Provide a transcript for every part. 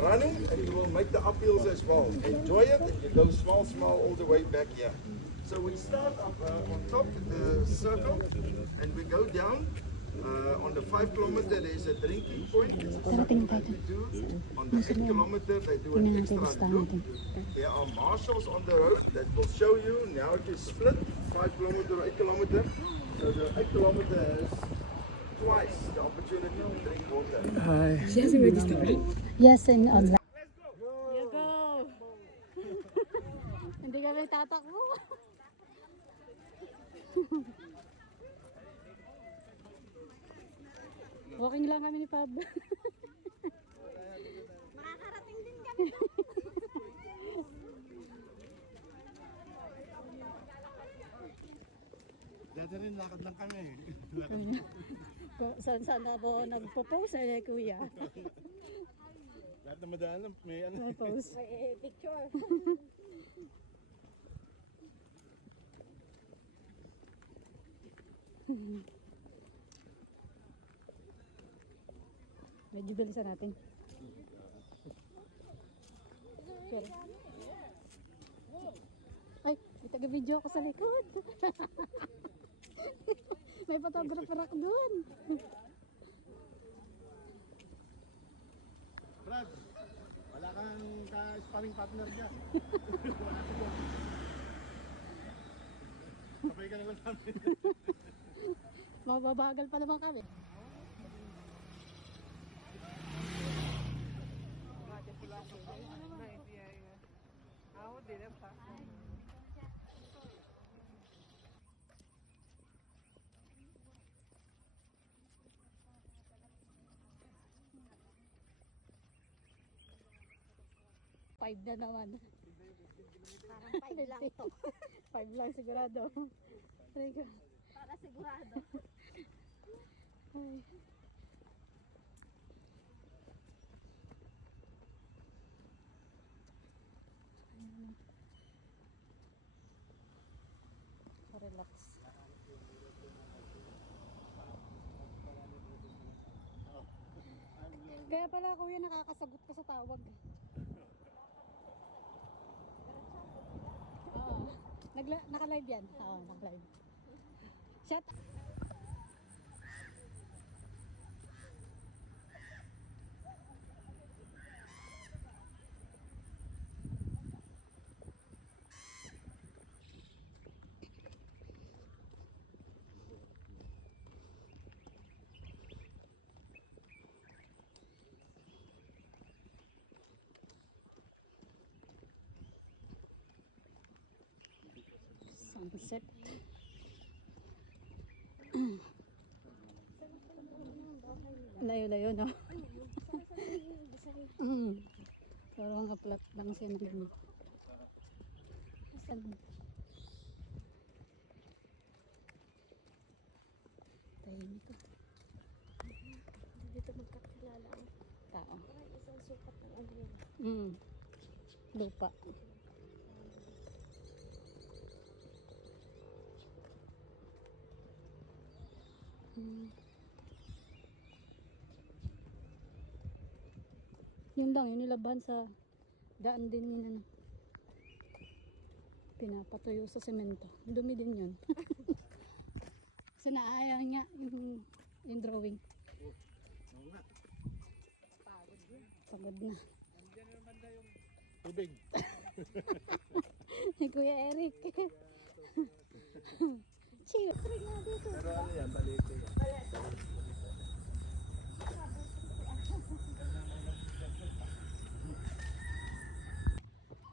running and you will make the uphills as well. Enjoy it and you go small all the way back here. So we start up on top of the circle and we go down. On the 5 kilometer there is a drinking point. Something that they do. On the 8 kilometer they do an extra loop. There are marshals on the road that will show you now it is split 5 kilometer, 8 kilometer. So the 8 kilometer has twice the opportunity to drink water. She hasn't already started. Yes, and online. You go! Hindi kami tatakbo. Walking lang kami ni Pab. Makakarating din kami. Dati rin lakad lang kami. Saan na po nagpo-post na kuya? Lahat na madaanan may ano. Post. May picture. Medyo bilisan natin. Sorry. Ay, may taga-video ako sa likod. May photographer ako doon. Brad, wala kang ka-sparring partner dyan. Sabay ka naman namin. Mababagal pa naman kami. Five na naman. Parang 5 lang to. 5 lang sigurado. Ay, Para sigurado. ay. Relax. Kaya pala kuya nakakasagot ka sa tawag. Oo. Naka-live yan. Oo, naka-live. Shut up. Sunset. Layo-layo, no? Parang kaplat lang siya ng ganun. Asan? Tahimik ko. Dito magkakilala ang Tao. parang isang sukat ng ano yun. Lupa. Yun lang, yung nilabahan sa daan din yun, ano. Pinapatuyo sa semento. Dumi din yun. Kasi naaayaw niya yung drawing. Pagod na. Tubig. Kuya Eric. Chill. Pero ano yan, balito yan.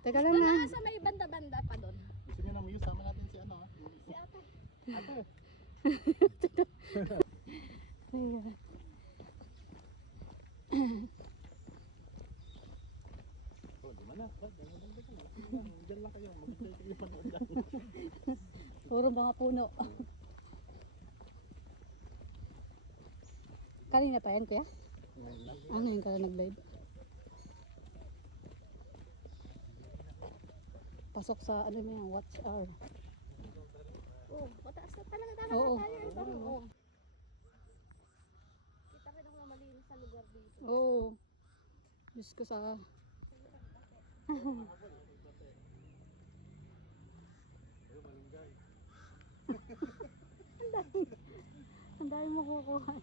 Teka lang na. Sa may banda-banda pa doon. Gusto niyo ng Muse, sama natin si ano ha? Si ate. Ate. Ayan. Oh, di man na. Diyan lang kayo. Mag-take kayo panood lang. Puro mga puno. Kanina pa yan, kuya? Ano yung kala nag-live? Pasok sa ano mo yan, watch hour. Oh, mataas na talaga talaga Oo. tayo. Oo. Kita rin ako na malinis sa lugar dito. Oo. Diyos ko sa... Ang dami mo kukuha.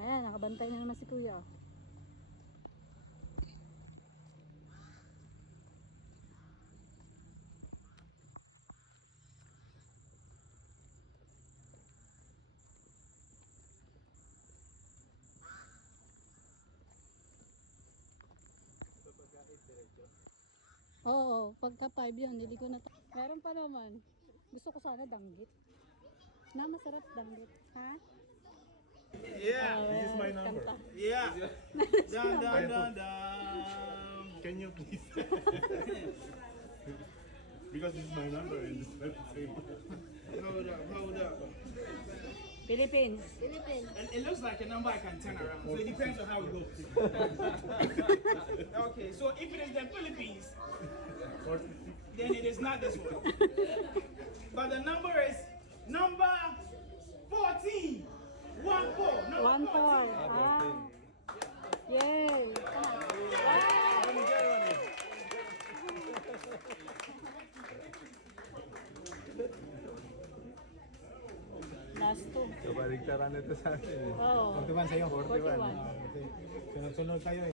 Ayan, nakabantay na naman si Kuya. Oo, pagka 5 yun, hindi ko na... Meron pa naman. Gusto ko sana danggit. Na, masarap danggit. Ha? Yeah, This is my number. yeah. Dun, dun, dun, dun. Can you please? Because this is my number and this is not the same. Hold up, hold up. Philippines. Philippines. And it looks like a number I can turn around. So it depends on how it goes. Okay, so if it is the Philippines, then it is not this one. But the number is number 14. 1-4. Number 1-4. Ah. Yay! Last two. Kabaligtaran ito sa atin. Oo. 41 sa'yo. 41. Sunod-sunod tayo